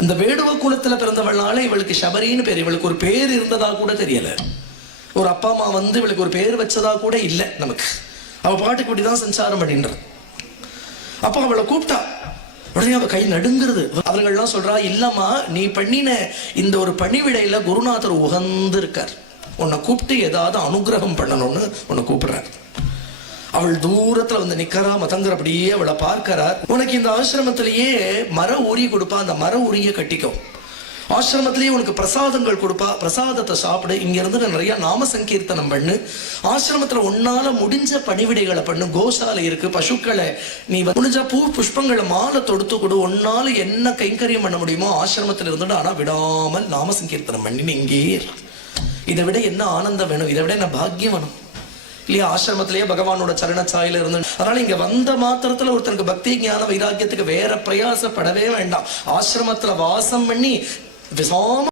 அந்த வேடுவ குலத்துல பிறந்தவளால இவளுக்கு சபரின்னு பேர். இவளுக்கு ஒரு பேர் இருந்ததா கூட தெரியல. ஒரு அப்பா அம்மா வந்து இவளுக்கு ஒரு பேர் வச்சதா கூட இல்லை நமக்கு. அவ பாட்டுக்கு இப்படிதான் சஞ்சாரம் அப்படின்றது. அப்ப அவளை கூப்பிட்டா உடனே அவ கை நடுங்கிறது. அவர்கள்லாம் சொல்றா, இல்லம்மா நீ பண்ணின இந்த ஒரு பணிவிடையில குருநாதர் உகந்து இருக்கார், உன்னை கூப்பிட்டு ஏதாவது அனுகிரகம் பண்ணணும்னு உன்னை கூப்பிடுறார். அவள் தூரத்துல வந்து நிக்கிறா, மதங்கர் அப்படியே அவளை பார்க்கிறார். உனக்கு இந்த ஆசிரமத்திலேயே மர உரி கொடுப்பா, அந்த மர உரிய கட்டிக்கோ. ஆசிரமத்திலேயே உனக்கு பிரசாதங்கள் கொடுப்பா, பிரசாதத்தை சாப்பிடு. இங்க இருந்து நிறைய நாம சங்கீர்த்தனம் பண்ணு. ஆசிரமத்துல உன்னால முடிஞ்ச பணிவிடைகளை பண்ணு. கோசாலை இருக்கு, பசுக்களை நீ முடிஞ்ச பூ புஷ்பங்களை மாலை தொடுத்து கொடு. உன்னால என்ன கைங்கரியம் பண்ண முடியுமோ ஆசிரமத்துல இருந்துட்டு, ஆனா விடாமல் நாம சங்கீர்த்தனம் பண்ணி இங்கே. இதை விட என்ன ஆனந்தம் வேணும்? இதை விட என்ன பாக்கியம் வேணும் இல்லையா? ஆசிரமத்திலேயே பகவானோட சரணச்சாயில இருந்து. அதனால இங்க வந்த மாத்திரத்துல ஒருத்தருக்கு பக்தி ஞான வைராக்கியத்துக்கு வேற பிரயாசப்படவே வேண்டாம். ஆசிரமத்துல வாசம் பண்ணி விசாம